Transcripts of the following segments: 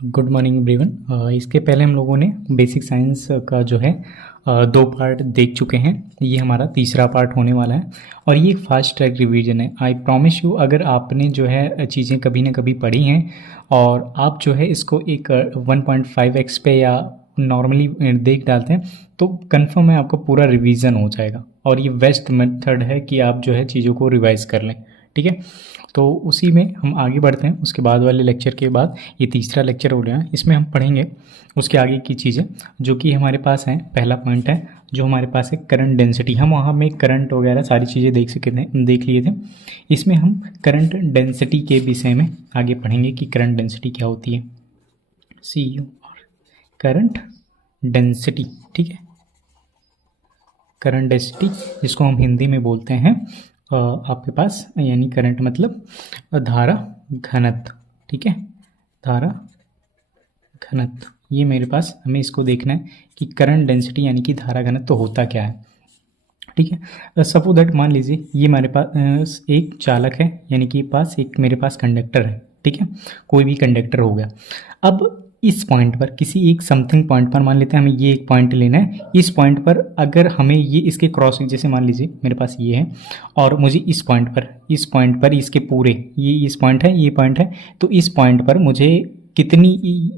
Good morning everyone. इसके पहले हम लोगों ने बेसिक साइंस का जो है दो पार्ट देख चुके हैं। ये हमारा तीसरा पार्ट होने वाला है और ये फास्ट ट्रैक रिवीजन है। आई प्रॉमिस यू, अगर आपने जो है चीज़ें कभी ना कभी पढ़ी हैं और आप जो है इसको एक 1.5x पे या नॉर्मली देख डालते हैं तो कंफर्म है आपका पूरा रिवीजन हो जाएगा। और ये बेस्ट मेथड है कि आप जो है चीज़ों को रिवाइज कर लें। ठीक है, तो उसी में हम आगे बढ़ते हैं। उसके बाद वाले लेक्चर के बाद ये तीसरा लेक्चर हो रहा है, इसमें हम पढ़ेंगे उसके आगे की चीज़ें जो कि हमारे पास हैं। पहला पॉइंट है जो हमारे पास है करंट डेंसिटी। हम वहाँ में करंट वगैरह सारी चीज़ें देख लिए थे। इसमें हम करंट डेंसिटी के विषय में आगे पढ़ेंगे कि करंट डेंसिटी क्या होती है। CU करंट डेंसिटी, ठीक है। करंट डेंसिटी जिसको हम हिंदी में बोलते हैं आपके पास, यानी करंट मतलब धारा घनत्व, ठीक है। धारा घनत्व, ये मेरे पास हमें इसको देखना है कि करंट डेंसिटी यानी कि धारा घनत्व तो होता क्या है। ठीक है, सपोज दैट मान लीजिए ये हमारे पास एक चालक है, यानी कि मेरे पास कंडक्टर है। ठीक है, कोई भी कंडक्टर हो गया। अब इस पॉइंट पर किसी एक समथिंग पॉइंट पर मान लेते हैं हमें ये एक पॉइंट लेना है। इस पॉइंट पर अगर हमें ये इसके क्रॉस, जैसे मान लीजिए मेरे पास ये है और मुझे इस पॉइंट पर इसके पूरे ये इस पॉइंट है, ये पॉइंट है, तो इस पॉइंट पर मुझे कितनी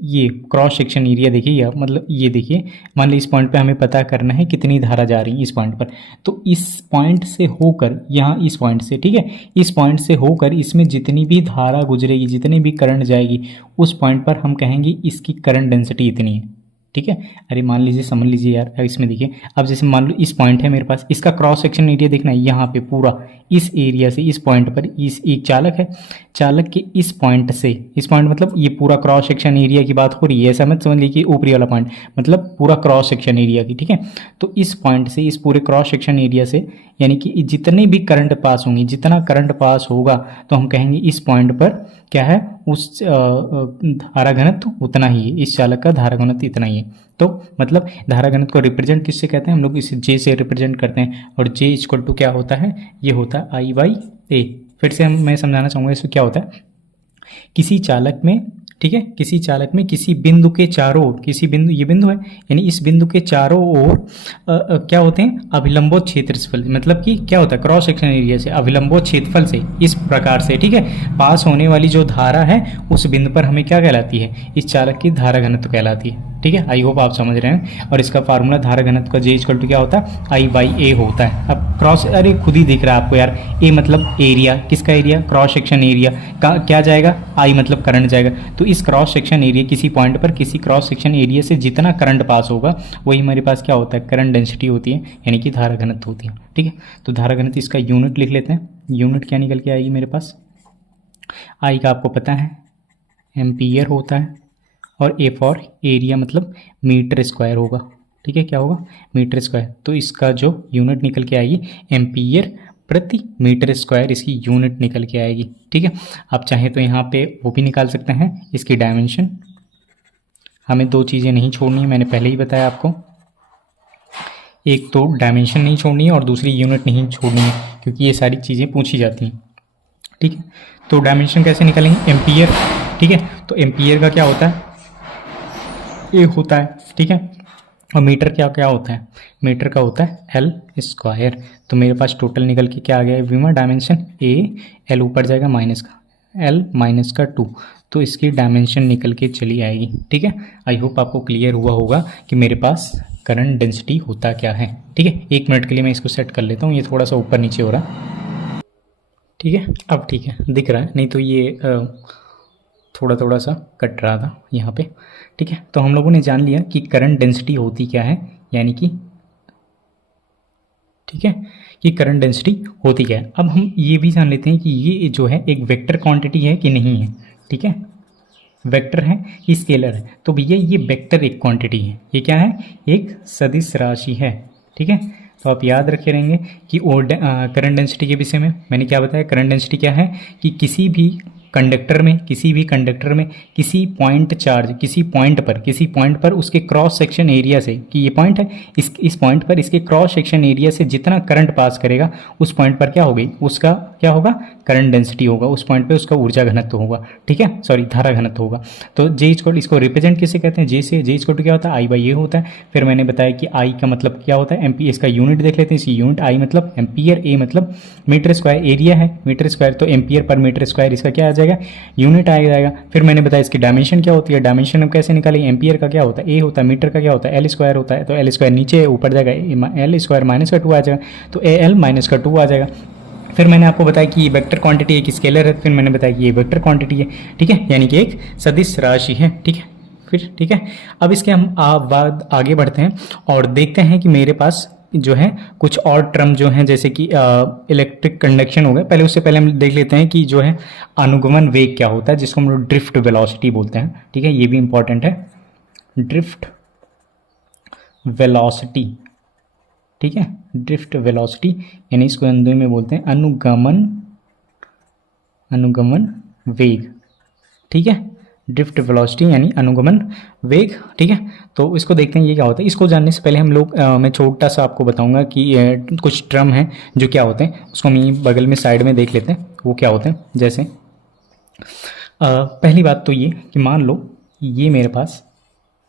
ये क्रॉस सेक्शन एरिया देखिए, या मतलब ये देखिए, मान लीजिए इस पॉइंट पे हमें पता करना है कितनी धारा जा रही है इस पॉइंट पर। तो इस पॉइंट से होकर यहाँ इस पॉइंट से, ठीक है, इस पॉइंट से होकर इसमें जितनी भी धारा गुजरेगी, जितनी भी करंट जाएगी, उस पॉइंट पर हम कहेंगे इसकी करंट डेंसिटी इतनी है। ठीक है, अरे मान लीजिए, समझ लीजिए यार, इसमें देखिए, अब जैसे मान लो इस पॉइंट है मेरे पास, इसका क्रॉस सेक्शन एरिया देखना है यहाँ पे पूरा, इस एरिया से इस पॉइंट पर इस एक चालक है, चालक के इस पॉइंट से, इस पॉइंट मतलब ये पूरा क्रॉस सेक्शन एरिया की बात हो रही है, ऐसा मत समझ लीजिए ऊपरी वाला पॉइंट, मतलब पूरा क्रॉस सेक्शन एरिया की। ठीक है, तो इस पॉइंट से इस पूरे क्रॉस सेक्शन एरिया से, यानी कि जितने भी करंट पास होंगी, जितना करंट पास होगा, तो हम कहेंगे इस पॉइंट पर क्या है, उस धारा घनत्व उतना ही है, इस चालक का धारा घनत्व इतना ही है। तो मतलब धारा घनत्व को रिप्रेजेंट किससे कहते हैं, हम लोग इसे J से रिप्रेजेंट करते हैं, और J इक्वल टू क्या होता है, ये होता है I/A। फिर से मैं समझाना चाहूँगा इसमें क्या होता है। किसी चालक में, ठीक है, किसी चालक में किसी बिंदु के चारों ओर, किसी बिंदु, ये बिंदु है, यानी इस बिंदु के चारों ओर क्या होते हैं, अभिलंबोत क्षेत्रफल, मतलब कि क्या होता है, क्रॉस सेक्शन एरिया से अभिलंबोत क्षेत्रफल से इस प्रकार से, ठीक है, पास होने वाली जो धारा है उस बिंदु पर हमें क्या कहलाती है, इस चालक की धारा घनत्व कहलाती है। ठीक है, आई होप आप समझ रहे हैं। और इसका फार्मूला धारा घनत्व का J इक्वल टू क्या होता है, I/A होता है। अब क्रॉस, अरे खुद ही दिख रहा है आपको यार, A मतलब एरिया, किसका एरिया, क्रॉस सेक्शन एरिया का क्या जाएगा, I मतलब करंट जाएगा। तो इस क्रॉस सेक्शन एरिया, किसी पॉइंट पर किसी क्रॉस सेक्शन एरिया से जितना करंट पास होगा वही हमारे पास क्या होता है, करंट डेंसिटी होती है, यानी कि धारा घनत्व होती है। ठीक है, तो धारा घनत्व इसका यूनिट लिख लेते हैं। यूनिट क्या निकल के आएगी मेरे पास, I का आपको पता है एम्पियर होता है, और A फॉर एरिया मतलब मीटर स्क्वायर होगा। ठीक है, क्या होगा, मीटर स्क्वायर। तो इसका जो यूनिट निकल के आएगी एम्पियर प्रति मीटर स्क्वायर, इसकी यूनिट निकल के आएगी। ठीक है, आप चाहे तो यहाँ पे वो भी निकाल सकते हैं, इसकी डायमेंशन। हमें दो चीज़ें नहीं छोड़नी है, मैंने पहले ही बताया आपको, एक तो डायमेंशन नहीं छोड़नी है और दूसरी यूनिट नहीं छोड़नी है, क्योंकि ये सारी चीज़ें पूछी जाती हैं। ठीक है, तो डायमेंशन कैसे निकालेंगे, एम्पियर। ठीक है, तो एम्पियर का क्या होता है, ए होता है। ठीक है, और मीटर क्या क्या होता है, मीटर का होता है एल स्क्वायर। तो मेरे पास टोटल निकल के क्या आ गया, विमा डायमेंशन ए, एल ऊपर जाएगा माइनस का, एल माइनस का 2, तो इसकी डायमेंशन निकल के चली आएगी। ठीक है, आई होप आपको क्लियर हुआ होगा कि मेरे पास करंट डेंसिटी होता क्या है। ठीक है, एक मिनट के लिए मैं इसको सेट कर लेता हूँ, ये थोड़ा सा ऊपर नीचे हो रहा। ठीक है, अब ठीक है, दिख रहा है, नहीं तो ये थोड़ा सा कट रहा था यहाँ पे। ठीक है, तो हम लोगों ने जान लिया कि करंट डेंसिटी होती क्या है, यानी कि, ठीक है, कि करंट डेंसिटी होती क्या है। अब हम ये भी जान लेते हैं कि ये जो है एक वेक्टर क्वांटिटी है कि नहीं है। ठीक है, वेक्टर है कि स्केलर है, तो भैया ये वेक्टर एक क्वांटिटी है, ये क्या है, एक सदिश राशि है। ठीक है, तो आप याद रखे रहेंगे कि करंट डेंसिटी के विषय में मैंने क्या बताया, करंट डेंसिटी क्या है कि किसी भी कंडक्टर में, किसी भी कंडक्टर में किसी पॉइंट चार्ज, किसी पॉइंट पर उसके क्रॉस सेक्शन एरिया से, कि ये पॉइंट है, इस पॉइंट पर इसके क्रॉस सेक्शन एरिया से जितना करंट पास करेगा उस पॉइंट पर क्या होगी, उसका क्या होगा, करंट डेंसिटी होगा, उस पॉइंट पे उसका ऊर्जा घनत्व होगा, ठीक है, सॉरी धारा घनत्व होगा। तो जे इक्वल, इसको रिप्रेजेंट किसे कहते हैं, जे से, जे इक्वल टू क्या होता है, आई बाई ए होता है। फिर मैंने बताया कि आई का मतलब क्या होता है, एम्पीयर, इसका यूनिट देख लेते हैं, इसकी यूनिट आई मतलब एम्पीयर, ए मतलब मीटर स्क्वायर, एरिया है मीटर स्क्वायर, तो एम्पीयर पर मीटर स्क्वायर इसका क्या आ जाएगा, यूनिट आ जाएगा। फिर मैंने बताया इसकी डायमेंशन क्या होती है, डायमेंशन हम कैसे निकालेंगे, एम्पीयर का क्या होता है, ए होता है, मीटर का क्या होता है, एल स्क्वायर होता है, तो एल स्क्वायर नीचे ऊपर जाएगा, एल स्क्वायर माइनस का 2 आ जाएगा, तो ए एल माइनस का 2 आ जाएगा। फिर मैंने आपको बताया कि ये वेक्टर क्वांटिटी एक स्केलर है, फिर मैंने बताया कि ये वेक्टर क्वांटिटी है, ठीक है, यानी कि एक सदिश राशि है, ठीक है। फिर ठीक है, अब इसके हम बाद आगे बढ़ते हैं और देखते हैं कि मेरे पास जो है कुछ और टर्म जो हैं, जैसे कि इलेक्ट्रिक कंडक्शन हो गया। पहले उससे पहले हम देख लेते हैं कि जो है अनुगमन वेग क्या होता है, जिसको हम लोग ड्रिफ्ट वेलोसिटी बोलते हैं, ठीक है, ये भी इंपॉर्टेंट है, ड्रिफ्ट वेलोसिटी, ठीक है, ड्रिफ्ट वेलोसिटी, यानी इसको हिंदी में बोलते हैं अनुगमन वेग, ठीक है, ड्रिफ्ट वेलोसिटी यानी अनुगमन वेग, ठीक है। तो इसको देखते हैं ये क्या होता है। इसको जानने से पहले हम लोग मैं छोटा सा आपको बताऊंगा कि कुछ टर्म हैं जो क्या होते हैं, उसको हम बगल में साइड में देख लेते हैं, वो क्या होते हैं। जैसे पहली बात तो ये कि मान लो ये मेरे पास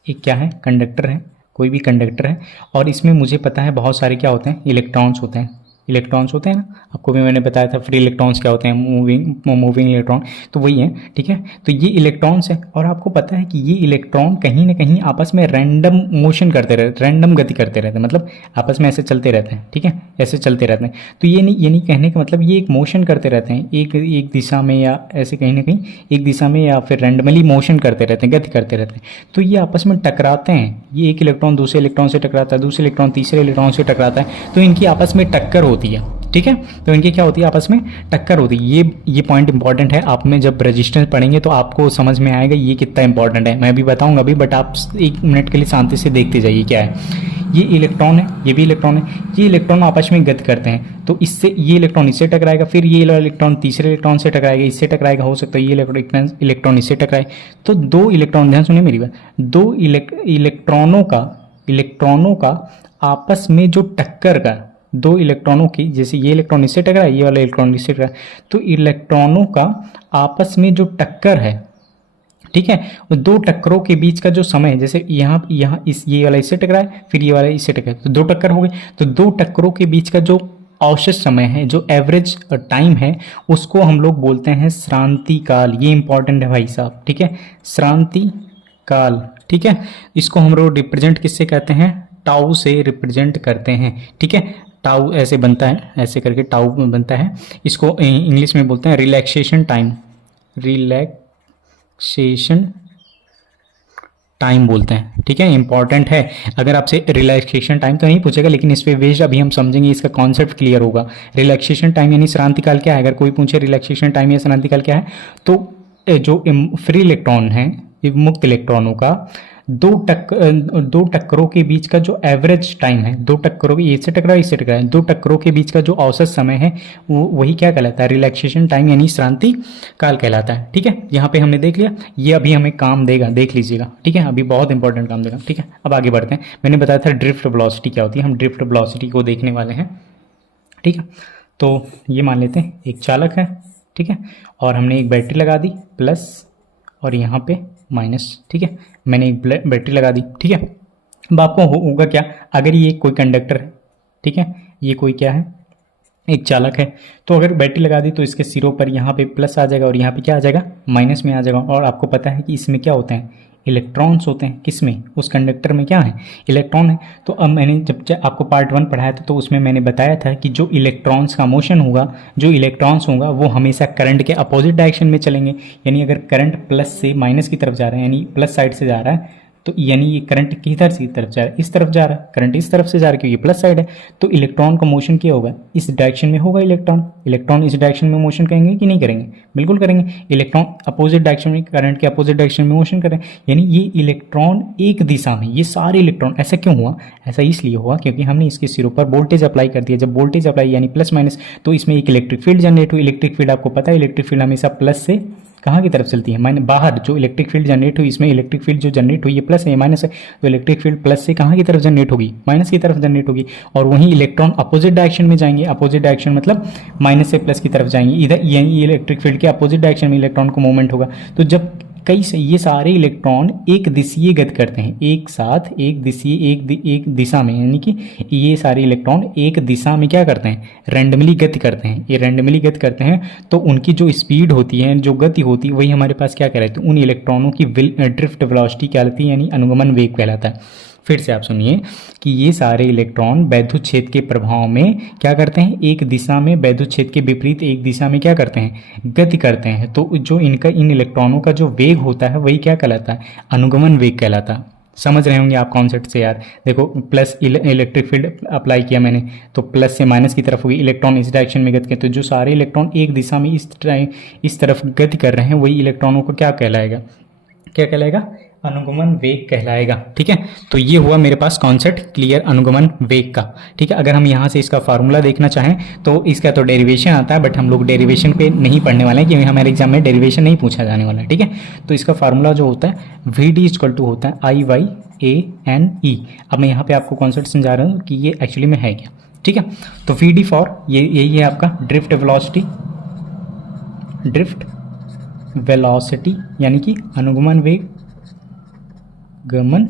एक क्या है, कंडक्टर है, कोई भी कंडक्टर है, और इसमें मुझे पता है बहुत सारे क्या होते हैं, इलेक्ट्रॉन्स होते हैं, इलेक्ट्रॉन्स होते हैं ना, आपको भी मैंने बताया था फ्री इलेक्ट्रॉन्स क्या होते हैं, मूविंग इलेक्ट्रॉन, तो वही है, ठीक है। तो ये इलेक्ट्रॉन्स है, और आपको पता है कि ये इलेक्ट्रॉन कहीं ना कहीं आपस में रैंडम मोशन करते रहते, रैंडम गति करते रहते हैं, मतलब आपस में ऐसे चलते रहते हैं, ठीक है, ऐसे चलते रहते हैं। तो ये नहीं कहने का मतलब ये एक मोशन करते रहते हैं, एक दिशा में, या ऐसे कहीं ना कहीं एक दिशा में, या फिर रैंडमली मोशन करते रहते हैं, गति करते रहते हैं। तो ये आपस में टकराते हैं, ये एक इलेक्ट्रॉन दूसरे इलेक्ट्रॉन से टकराता है, दूसरे इलेक्ट्रॉन तीसरे इलेक्ट्रॉन से टकराता है, तो इनकी आपस में टक्कर होती है, ठीक है। तो इनकी क्या होती है, आपस में टक्कर होती है। ये पॉइंट इंपॉर्टेंट है, आप में जब रेजिस्टेंस पढ़ेंगे तो आपको समझ में आएगा ये कितना इंपॉर्टेंट है। मैं भी बताऊंगा अभी, बट आप 1 मिनट के लिए शांति से देखते जाइए क्या है। ये इलेक्ट्रॉन है, ये भी इलेक्ट्रॉन है, ये इलेक्ट्रॉन आपस में गति करते हैं, तो इससे ये इलेक्ट्रॉन इससे टकराएगा, फिर ये इलेक्ट्रॉन तीसरे इलेक्ट्रॉन से टकराएगा, इससे टकराएगा, हो सकता है ये इलेक्ट्रॉन इससे टकराए। तो 2 इलेक्ट्रॉन, ध्यान सुनिए मेरी बात, 2 इलेक्ट्रॉनों का आपस में जो टक्कर का, 2 इलेक्ट्रॉनों की, जैसे ये इलेक्ट्रॉन इससे टकरा, ये वाला इलेक्ट्रॉन इससे टकरा, तो इलेक्ट्रॉनों का आपस में जो टक्कर है, ठीक है, 2 टक्करों के बीच का जो समय है, जैसे यहाँ ये वाला इससे टकरा है, फिर ये वाला इससे टकरा, तो 2 टक्कर हो गए। तो 2 टक्करों के बीच का जो औसत समय है, जो एवरेज टाइम है, उसको हम लोग बोलते हैं श्रांति काल। ये इंपॉर्टेंट है भाई साहब, ठीक है, श्रांति काल, ठीक है। इसको हम लोग रिप्रेजेंट किससे करते हैं, टाउ से रिप्रेजेंट करते हैं, ठीक है। टाउ ऐसे बनता है, ऐसे करके टाउ बनता है। इसको इंग्लिश में बोलते हैं रिलैक्सेशन टाइम, रिलैक्सेशन टाइम बोलते हैं, ठीक है, इंपॉर्टेंट है। अगर आपसे रिलैक्सेशन टाइम तो नहीं पूछेगा, लेकिन इस पे बेस्ड अभी हम समझेंगे, इसका कॉन्सेप्ट क्लियर होगा। रिलैक्सेशन टाइम यानी श्रांतिकाल क्या है, अगर कोई पूछे रिलैक्सेशन टाइम या श्रांतिकाल क्या है, तो जो फ्री इलेक्ट्रॉन है, मुक्त इलेक्ट्रॉनों का 2 टक्करों के बीच का जो एवरेज टाइम है, 2 टक्करों की, इससे टकरा इससे टकरा, 2 टक्करों के बीच का जो औसत समय है, वो वही क्या कहलाता है, रिलैक्सेशन टाइम यानी श्रांति काल कहलाता है, ठीक है। यहाँ पे हमने देख लिया, ये अभी हमें काम देगा, देख लीजिएगा, ठीक है, अभी बहुत इंपॉर्टेंट काम देगा, ठीक है। अब आगे बढ़ते हैं। मैंने बताया था ड्रिफ्ट वेलोसिटी क्या होती है, हम ड्रिफ्ट वेलोसिटी को देखने वाले हैं, ठीक है। तो ये मान लेते हैं एक चालक है, ठीक है, और हमने एक बैटरी लगा दी प्लस, और यहाँ पे माइनस, ठीक है, मैंने एक बैटरी लगा दी, ठीक है। अब आपको होगा क्या, अगर ये कोई कंडक्टर है, ठीक है, ये कोई क्या है, एक चालक है, तो अगर बैटरी लगा दी तो इसके सिरों पर यहाँ पे प्लस आ जाएगा और यहाँ पे क्या आ जाएगा, माइनस में आ जाएगा। और आपको पता है कि इसमें क्या होते हैं, इलेक्ट्रॉन्स होते हैं, किसमें, उस कंडक्टर में क्या है, इलेक्ट्रॉन है। तो अब मैंने जब आपको पार्ट 1 पढ़ाया था, तो उसमें मैंने बताया था कि जो इलेक्ट्रॉन्स का मोशन होगा, जो इलेक्ट्रॉन्स होगा, वो हमेशा करंट के अपोजिट डायरेक्शन में चलेंगे। यानी अगर करंट प्लस से माइनस की तरफ जा रहा है, यानी प्लस साइड से जा रहा है, तो यानी ये करंट किधर से तरफ जा रहा है, इस तरफ जा रहा है, करंट इस तरफ से जा रहा है क्योंकि प्लस साइड है। तो इलेक्ट्रॉन का मोशन क्या होगा, इस डायरेक्शन में होगा। इलेक्ट्रॉन इस डायरेक्शन में मोशन करेंगे कि नहीं करेंगे, बिल्कुल करेंगे। इलेक्ट्रॉन अपोजिट डायरेक्शन में, करंट के अपोजिट डायरेक्शन में मोशन करें, यानी ये इलेक्ट्रॉन एक दिशा में, ये सारे इलेक्ट्रॉन, ऐसा क्यों हुआ, ऐसा इसलिए हुआ क्योंकि हमने इसके सिरों पर वोल्टेज अप्लाई कर दिया। जब वोल्टेज अप्लाई यानी प्लस माइनस, तो इसमें एक इलेक्ट्रिक फील्ड जनरेट हुई। इलेक्ट्रिक फील्ड आपको पता है, इलेक्ट्रिक फील्ड हमेशा प्लस से कहाँ की तरफ चलती है, माइनस बाहर जो इलेक्ट्रिक फील्ड जनरेट हुई, इसमें इलेक्ट्रिक फील्ड जो जनरेट हुई है प्लस है माइनस है, तो इलेक्ट्रिक फील्ड प्लस से कहाँ की तरफ जनरेट होगी, माइनस की तरफ जनरेट होगी। और वहीं इलेक्ट्रॉन अपोजिट डायरेक्शन में जाएंगे, अपोजिट डायरेक्शन मतलब माइनस से प्लस की तरफ जाएंगे, इधर यही इलेक्ट्रिक फील्ड के अपोजिट डायरेक्शन में इलेक्ट्रॉन को मूवमेंट होगा। तो जब कई से ये सारे इलेक्ट्रॉन एक दिशीय गति करते हैं, एक साथ एक दिशीय एक दिशा में, यानी कि ये सारे इलेक्ट्रॉन एक दिशा में क्या करते हैं, रैंडमली गति करते हैं। ये रैंडमली गति करते हैं तो उनकी जो स्पीड होती है, जो गति होती है, वही हमारे पास क्या कहलाती है, उन इलेक्ट्रॉनों की ड्रिफ्ट वेलोसिटी कहलाती है, यानी अनुगमन वेग कहलाता है। फिर से आप सुनिए कि ये सारे इलेक्ट्रॉन वैद्युत क्षेत्र के प्रभाव में क्या करते हैं, एक दिशा में वैद्युत क्षेत्र के विपरीत एक दिशा में क्या करते हैं, गति करते हैं। तो जो इनका इन इलेक्ट्रॉनों का जो वेग होता है वही क्या कहलाता है, अनुगमन वेग कहलाता है। समझ रहे होंगे आप कॉन्सेप्ट से यार। देखो प्लस इलेक्ट्रिक फील्ड अप्लाई किया मैंने, तो प्लस से माइनस की तरफ होगी, इलेक्ट्रॉन इस डायरेक्शन में गति करते, तो जो सारे इलेक्ट्रॉन एक दिशा में इस तरफ गति कर रहे हैं वही इलेक्ट्रॉनों को क्या कहलाएगा, क्या कहलाएगा, अनुगमन वेग कहलाएगा। ठीक है, तो ये हुआ मेरे पास कॉन्सेप्ट क्लियर अनुगमन वेग का। ठीक है, अगर हम यहाँ से इसका फार्मूला देखना चाहें तो इसका तो डेरिवेशन आता है, बट हम लोग डेरिवेशन पे नहीं पढ़ने वाले हैं क्योंकि हमारे एग्जाम में डेरिवेशन नहीं पूछा जाने वाला है। ठीक है, तो इसका फार्मूला जो होता है VD = होता है I/A/N/E। अब मैं यहाँ पे आपको कॉन्सेप्ट समझा रहा हूँ कि ये एक्चुअली में है क्या। ठीक है, तो VD फॉर यही है आपका ड्रिफ्ट वेलोसिटी यानी कि अनुगमन वेग, गमन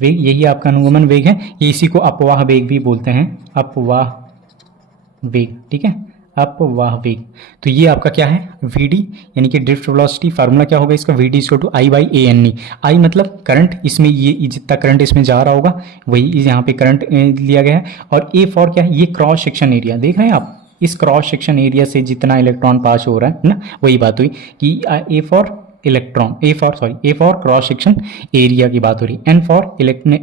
वेग, यही आपका अनुगमन वेग है। ये इसी को अपवाह वेग भी बोलते हैं, अपवाह वेग। ठीक है, अपवाह वेग। तो ये आपका क्या है, VD यानी कि ड्रिफ्ट वेलोसिटी। फार्मूला क्या होगा इसका, VD = I/A/N/E। I मतलब करंट, इसमें ये जितना करंट इसमें जा रहा होगा वही यहाँ पे करंट लिया गया है। और A फॉर क्या है, ये क्रॉस सेक्शन एरिया, देख रहे हैं आप, इस क्रॉस सेक्शन एरिया से जितना इलेक्ट्रॉन पास हो रहा है ना, वही बात हुई कि A for electron, A for cross section area की बात हो रही, N for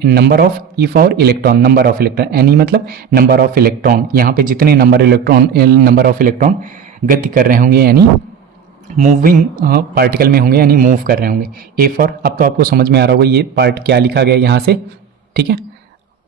number of, E for electron, number of electron, NE मतलब नंबर ऑफ इलेक्ट्रॉन। यहाँ पे जितने नंबर ऑफ इलेक्ट्रॉन गति कर रहे होंगे यानी मूविंग पार्टिकल में होंगे, यानी मूव कर रहे होंगे। ए फॉर, अब तो आपको समझ में आ रहा होगा ये पार्ट क्या लिखा गया यहाँ से। ठीक है,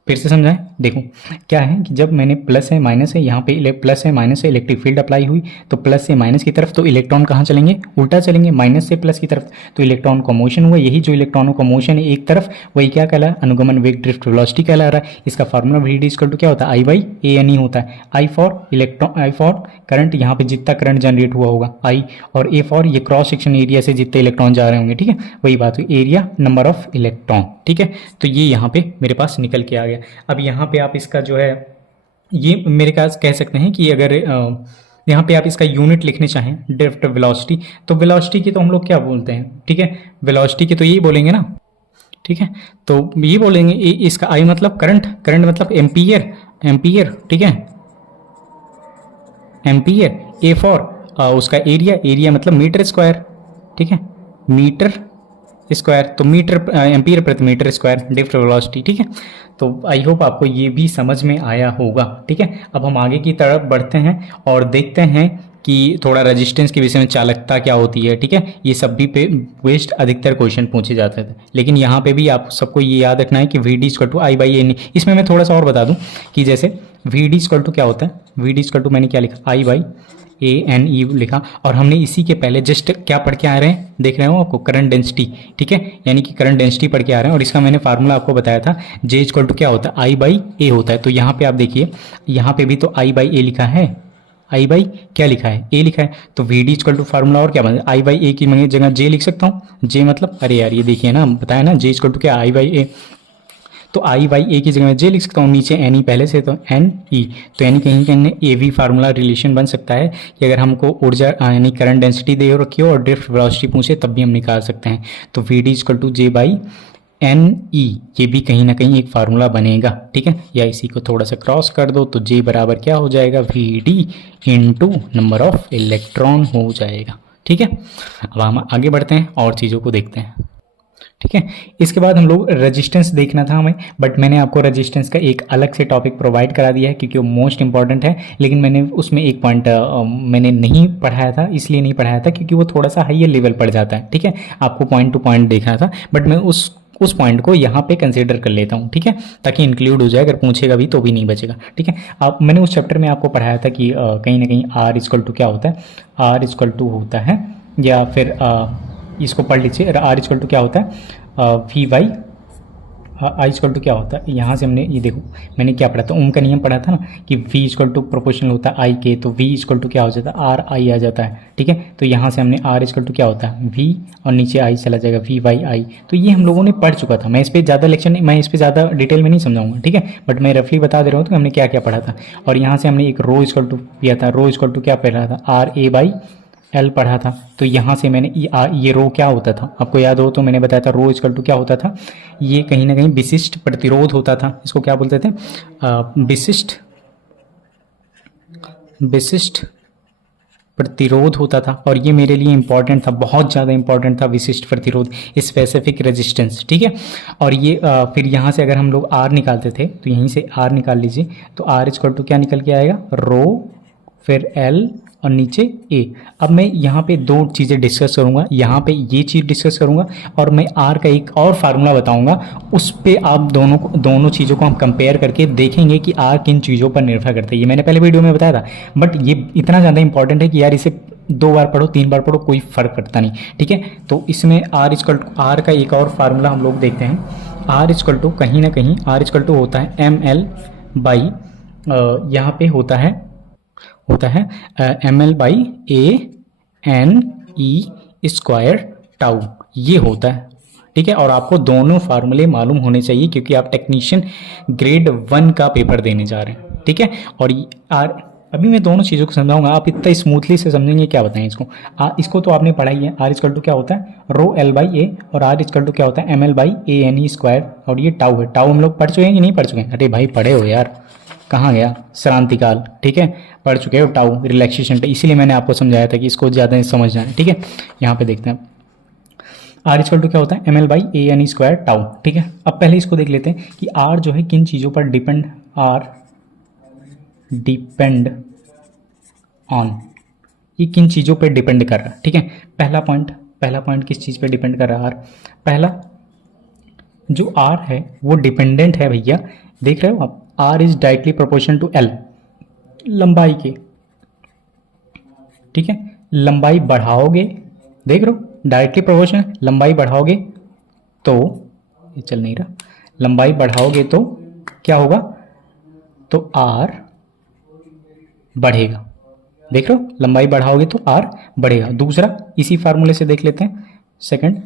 फिर से समझाएं। देखो क्या है कि जब मैंने प्लस है माइनस है, यहाँ पे प्लस है माइनस है, इलेक्ट्रिक फील्ड अप्लाई हुई, तो प्लस से माइनस की तरफ, तो इलेक्ट्रॉन कहाँ चलेंगे, उल्टा चलेंगे, माइनस से प्लस की तरफ, तो इलेक्ट्रॉन का मोशन हुआ। यही जो इलेक्ट्रॉनों का मोशन है एक तरफ, वही क्या कहला है, अनुगमन वेग, ड्रिफ्ट वेलोसिटी कहला रहा है। इसका फार्मूला VD = क्या होता है, I/A/N/E होता है। I for electron, I for current, यहाँ पे जितना करंट जनरेट हुआ होगा I, और A फॉर ये क्रॉस सेक्शन एरिया से जितने इलेक्ट्रॉन जा रहे होंगे। ठीक है, वही बात हुई, एरिया नंबर ऑफ इलेक्ट्रॉन। ठीक है, तो ये यहाँ पे मेरे पास निकल के आ गया। अब यहाँ पे आप इसका जो है ये मेरे पास कह सकते हैं कि अगर यहाँ पे आप इसका यूनिट लिखने चाहें ड्रिफ्ट वेलोसिटी, तो वेलोसिटी की तो हम लोग क्या बोलते हैं, ठीक है, वेलोसिटी की तो यही बोलेंगे ना। ठीक है, तो ये बोलेंगे इसका I मतलब करंट, करंट मतलब एम्पियर। ठीक है, एम्पियर। A फॉर उसका एरिया मतलब मीटर स्क्वायर। ठीक है, मीटर स्क्वायर, तो मीटर एम्पियर प्रति मीटर स्क्वायर ड्रिफ्ट वेलोसिटी। ठीक है, तो आई होप आपको ये भी समझ में आया होगा। ठीक है, अब हम आगे की तरफ बढ़ते हैं और देखते हैं कि थोड़ा रेजिस्टेंस के विषय में चालकता क्या होती है। ठीक है, ये सब भी पे वेस्ट अधिकतर क्वेश्चन पूछे जाते थे, लेकिन यहाँ पे भी आप सबको ये याद रखना है कि VD = I/A/N/E। इसमें मैं थोड़ा सा और बता दूं कि जैसे VD = क्या होता है, VD = मैंने क्या लिखा, I/A/N/E लिखा, और हमने इसी के पहले जस्ट क्या पढ़ के आ रहे हैं, देख रहे हो आपको, करंट डेंसिटी। ठीक है, यानी कि करंट डेंसिटी पढ़ के आ रहे हैं, और इसका मैंने फार्मूला आपको बताया था, J = क्या होता है, I/A होता है। तो यहाँ पे आप देखिए, यहाँ पे भी तो I/A लिखा है, I बाई क्या लिखा है, A लिखा है, तो VD = फार्मूला और क्या बना, I/A की जगह J लिख सकता हूँ। J मतलब, अरे यार ये देखिए ना, बताया ना, J = क्या, I/A, तो I/A की जगह मैं J लिख सकता हूँ, नीचे NE पहले से, तो NE, तो यानी कहीं कहीं A भी फार्मूला रिलेशन बन सकता है कि अगर हमको ऊर्जा यानी करंट डेंसिटी दे रखी हो और ड्रिफ्ट वेलोसिटी पूछे तब भी हम निकाल सकते हैं। तो VD = J/NE, ये भी कहीं ना कहीं एक फार्मूला बनेगा। ठीक है, या इसी को थोड़ा सा क्रॉस कर दो तो J बराबर क्या हो जाएगा, VD × नंबर ऑफ इलेक्ट्रॉन हो जाएगा। ठीक है, अब हम आगे बढ़ते हैं और चीज़ों को देखते हैं। ठीक है, इसके बाद हम लोग रेजिस्टेंस देखना था हमें, बट मैंने आपको रेजिस्टेंस का एक अलग से टॉपिक प्रोवाइड करा दिया है क्योंकि वो मोस्ट इंपॉर्टेंट है, लेकिन मैंने उसमें एक पॉइंट मैंने नहीं पढ़ाया था, इसलिए नहीं पढ़ाया था क्योंकि वो थोड़ा सा हाइयर लेवल पड़ जाता है। ठीक है, आपको पॉइंट टू पॉइंट देखना था, बट मैं उस पॉइंट को यहाँ पे कंसीडर कर लेता हूँ। ठीक है, ताकि इंक्लूड हो जाए, अगर पूछेगा भी तो भी नहीं बचेगा। ठीक है, अब मैंने उस चैप्टर में आपको पढ़ाया था कि कहीं ना कहीं R = क्या होता है, R = होता है या फिर इसको पढ़ लीजिए, आर इक्वल टू क्या होता है V Y, I equal to क्या होता है, यहाँ से हमने ये देखो मैंने क्या पढ़ा था, ओम का नियम पढ़ा था ना कि v इक्वल टू प्रोपोर्शनल होता है आई के, तो v इक्वल टू क्या हो जाता है आर आई आ जाता है। ठीक है, तो यहाँ से हमने r इक्वल टू क्या होता है v और नीचे i चला जाएगा v वाई आई। तो ये हम लोगों ने पढ़ चुका था, मैं इस पर ज़्यादा लेक्चर नहीं, मैं इस पर ज़्यादा डिटेल में नहीं समझाऊंगा। ठीक है, बट मैं रफली बता दे रहा हूँ तो हमने क्या क्या पढ़ा था। और यहाँ से हमने एक रो इक्वल टू किया था, रो इक्वल टू क्या पढ़ा था आर ए बाई एल पढ़ा था। तो यहाँ से मैंने ये रो क्या होता था आपको याद हो तो मैंने बताया था, रो इक्वल टू क्या होता था, ये कहीं ना कहीं विशिष्ट प्रतिरोध होता था, इसको क्या बोलते थे विशिष्ट प्रतिरोध होता था। और ये मेरे लिए इंपॉर्टेंट था, बहुत ज़्यादा इंपॉर्टेंट था विशिष्ट प्रतिरोध, स्पेसिफिक रेजिस्टेंस। ठीक है, और ये फिर यहाँ से अगर हम लोग आर निकालते थे तो यहीं से आर निकाल लीजिए, तो आर इक्वल टू क्या निकल के आएगा रो फिर एल और नीचे ए। अब मैं यहाँ पे दो चीज़ें डिस्कस करूँगा, यहाँ पे ये चीज़ डिस्कस करूँगा और मैं आर का एक और फार्मूला बताऊँगा, उस पे आप दोनों चीज़ों को हम कंपेयर करके देखेंगे कि आर किन चीज़ों पर निर्भर करता है। ये मैंने पहले वीडियो में बताया था, बट ये इतना ज़्यादा इंपॉर्टेंट है कि यार इसे 2 बार पढ़ो 3 बार पढ़ो कोई फ़र्क पड़ता नहीं। ठीक है, तो इसमें आर का एक और फार्मूला हम लोग देखते हैं। आर इक्वल टू कहीं ना कहीं आर इक्वल टू होता है एम एल बाई, यहाँ पे होता है M L by A N E square tau, ये होता है। ठीक है, और आपको दोनों फार्मूले मालूम होने चाहिए क्योंकि आप टेक्नीशियन ग्रेड 1 का पेपर देने जा रहे हैं। ठीक है, और अभी मैं दोनों चीज़ों को समझाऊंगा, आप इतना स्मूथली से समझेंगे क्या बताएं इसको। इसको तो आपने पढ़ा ही है, आर इक्वल टू क्या होता है रो एल बाई ए और आर इक्वल टू क्या होता है M L by A N E square, और ये टाउ है। टाउ हम लोग पढ़ चुके हैं कि नहीं पढ़ चुके हैं? अरे भाई पढ़े हो यार, कहाँ गया श्रांतिकाल। ठीक है, पढ़ चुके हो टाउ रिलैक्सेशन, इसीलिए मैंने आपको समझाया था कि इसको ज़्यादा समझना है। ठीक है, यहाँ पे देखते हैं आर इक्वल टू क्या होता है M L by A N E square tau. ठीक है, अब पहले इसको देख लेते हैं कि आर जो है किन चीज़ों पर डिपेंड ऑन, ये किन चीज़ों पर डिपेंड कर रहा है। ठीक है, पहला पॉइंट किस चीज़ पर डिपेंड कर रहा है आर, पहला जो आर है वो डिपेंडेंट है भैया, देख रहे हो आप, R is directly proportional to L, लंबाई के। ठीक है, लंबाई बढ़ाओगे, देख रहे हो डायरेक्टली प्रोपोर्शनल, लंबाई बढ़ाओगे तो ये चल नहीं रहा, लंबाई बढ़ाओगे तो क्या होगा, तो आर बढ़ेगा। देख रहे हो लंबाई बढ़ाओगे तो आर बढ़ेगा। दूसरा इसी फार्मूले से देख लेते हैं सेकंड,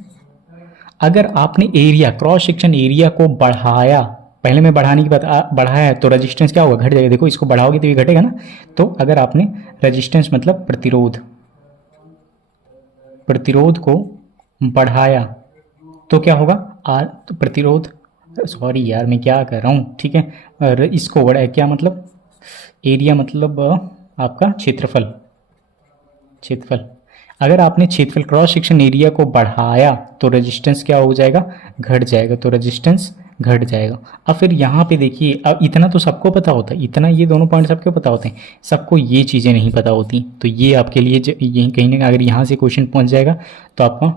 अगर आपने एरिया क्रॉस सेक्शन एरिया को बढ़ाया, पहले में बढ़ाने की बात बढ़ाया है तो रेजिस्टेंस क्या होगा घट जाएगा। देखो इसको बढ़ाओगे तो ये घटेगा ना, तो अगर आपने रेजिस्टेंस मतलब प्रतिरोध को बढ़ाया तो क्या होगा आर, तो प्रतिरोध, सॉरी यार मैं क्या कर रहा हूँ। ठीक है, इसको बढ़ाया क्या मतलब एरिया मतलब आपका क्षेत्रफल, अगर आपने क्षेत्रफल क्रॉस सेक्शन एरिया को बढ़ाया तो रेजिस्टेंस क्या हो जाएगा घट जाएगा, तो रेजिस्टेंस घट जाएगा। अब फिर यहाँ पे देखिए, अब इतना तो सबको पता होता है, इतना ये दोनों पॉइंट सबको पता होते हैं, सबको ये चीज़ें नहीं पता होती। तो ये आपके लिए यही कहीं ना अगर यहाँ से क्वेश्चन पहुँच जाएगा तो आपका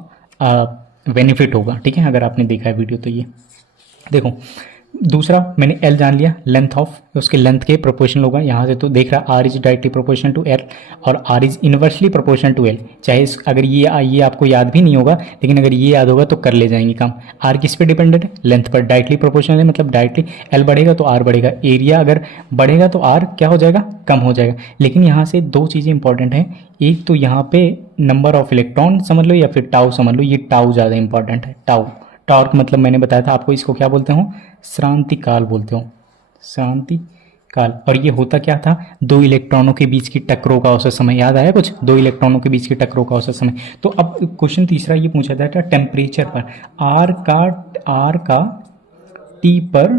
बेनिफिट होगा। ठीक है, अगर आपने देखा है वीडियो तो ये देखो। दूसरा मैंने एल जान लिया, लेंथ ऑफ, उसके लेंथ के प्रोपोर्शनल होगा यहाँ से, तो देख रहा R is directly proportional to L और R is inversely proportional to L. चाहे अगर ये आपको याद भी नहीं होगा, लेकिन अगर ये याद होगा तो कर ले जाएंगे काम। आर किस पे डिपेंडेंट है, लेंथ पर, डायरेक्टली प्रोपोर्शनल है मतलब डायरेक्टली एल बढ़ेगा तो आर बढ़ेगा, एरिया अगर बढ़ेगा तो आर क्या हो जाएगा कम हो जाएगा। लेकिन यहाँ से दो चीज़ें इंपॉर्टेंट हैं, एक तो यहाँ पे नंबर ऑफ इलेक्ट्रॉन समझ लो या फिर टाउ समझ लो, ये टाउ ज़्यादा इंपॉर्टेंट है। टॉर्क मतलब मैंने बताया था आपको, इसको क्या बोलते हो श्रांतिकाल बोलते हो, श्रांतिकाल। और ये होता क्या था, दो इलेक्ट्रॉनों के बीच की टक्करों का औसत समय, याद आया कुछ, दो इलेक्ट्रॉनों के बीच की टक्करों का औसत समय। तो अब क्वेश्चन तीसरा ये पूछा था टेम्परेचर पर आर का टी पर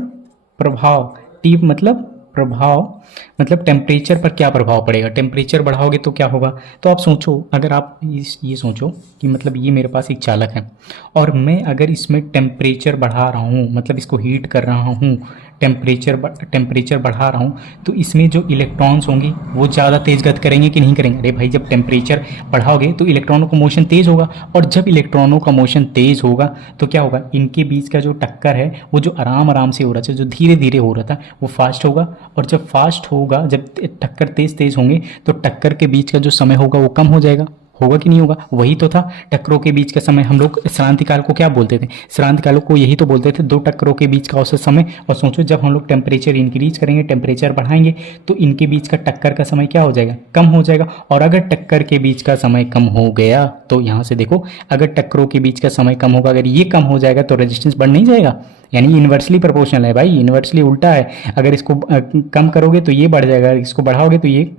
प्रभाव, टी मतलब प्रभाव मतलब टेम्परेचर पर क्या प्रभाव पड़ेगा, टेम्परेचर बढ़ाओगे तो क्या होगा। तो आप सोचो, अगर आप ये सोचो कि मतलब ये मेरे पास एक चालक है और मैं अगर इसमें टेम्परेचर बढ़ा रहा हूँ, मतलब इसको हीट कर रहा हूँ, टेम्परेचर बढ़ा रहा हूँ, तो इसमें जो इलेक्ट्रॉन्स होंगे वो ज़्यादा तेज़ गति करेंगे कि नहीं करेंगे। अरे भाई जब टेम्परेचर बढ़ाओगे तो इलेक्ट्रॉनों का मोशन तेज़ होगा, और जब इलेक्ट्रॉनों का मोशन तेज़ होगा तो क्या होगा, इनके बीच का जो टक्कर है वो जो आराम से हो रहा था, जो धीरे धीरे हो रहा था वो फास्ट होगा, और जब फास्ट होगा, जब टक्कर तेज़ होंगे तो टक्कर के बीच का जो समय होगा वो कम हो जाएगा। होगा कि नहीं होगा? वही तो था। टक्करों के बीच का समय हम लोग श्रांतिकाल को क्या बोलते थे? श्रांतिकाल को यही तो बोलते थे, दो टक्करों के बीच का औसत समय। और सोचो जब हम लोग टेम्परेचर इंक्रीज करेंगे, टेम्परेचर बढ़ाएंगे, तो इनके बीच का टक्कर का समय क्या हो जाएगा? कम हो जाएगा। और अगर टक्कर के बीच का समय कम हो गया तो यहाँ से देखो, अगर टक्करों के बीच का समय कम होगा, अगर ये कम हो जाएगा तो रेजिस्टेंस बढ़ नहीं जाएगा? यानी इन्वर्सली प्रोपोर्शनल है भाई, इन्वर्सली उल्टा है। अगर इसको कम करोगे तो ये बढ़ जाएगा, इसको बढ़ाओगे तो ये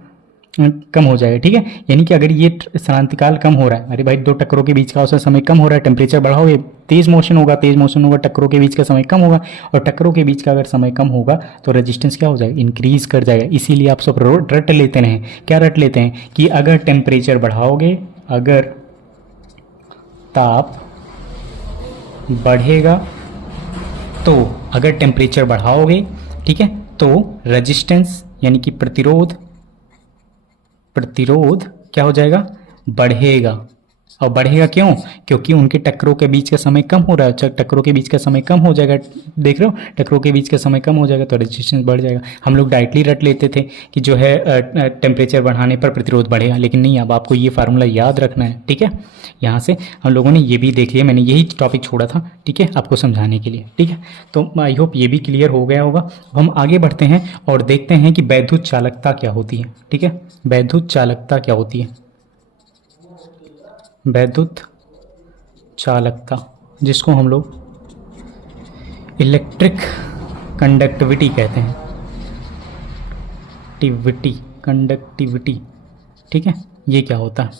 कम हो जाएगा। ठीक है, यानी कि अगर ये श्रांतिकाल कम हो रहा है, अरे भाई दो टक्करों के बीच का औसत समय कम हो रहा है, टेम्परेचर बढ़ाओगे, तेज मोशन होगा, तेज मोशन होगा, टक्करों के बीच का समय कम होगा। और टक्करों के बीच का अगर समय कम होगा तो रेजिस्टेंस क्या हो जाएगा? इंक्रीज कर जाएगा। इसीलिए आप सब रट लेते हैं, क्या रट लेते हैं कि अगर टेम्परेचर बढ़ाओगे, अगर ताप बढ़ेगा तो, अगर टेम्परेचर बढ़ाओगे, ठीक है, तो रेजिस्टेंस यानी कि प्रतिरोध क्या हो जाएगा? बढ़ेगा। और बढ़ेगा क्यों? क्योंकि उनके टक्करों के बीच का समय कम हो रहा है। टक्करों के बीच का समय कम हो जाएगा, देख रहे हो, टक्करों के बीच का समय कम हो जाएगा तो रेजिस्टेंस बढ़ जाएगा। हम लोग डायरेक्टली रट लेते थे कि जो है टेम्परेचर बढ़ाने पर प्रतिरोध बढ़ेगा, लेकिन नहीं, अब आपको ये फार्मूला याद रखना है। ठीक है, यहाँ से हम लोगों ने ये भी देख लिया, मैंने यही टॉपिक छोड़ा था, ठीक है, आपको समझाने के लिए। ठीक है, तो आई होप ये भी क्लियर हो गया होगा। हम आगे बढ़ते हैं और देखते हैं कि वैद्युत चालकता क्या होती है। ठीक है, वैद्युत चालकता क्या होती है? वैद्युत चालकता, जिसको हम लोग इलेक्ट्रिक कंडक्टिविटी कहते हैं, कंडक्टिविटी। ठीक है, ये क्या होता है?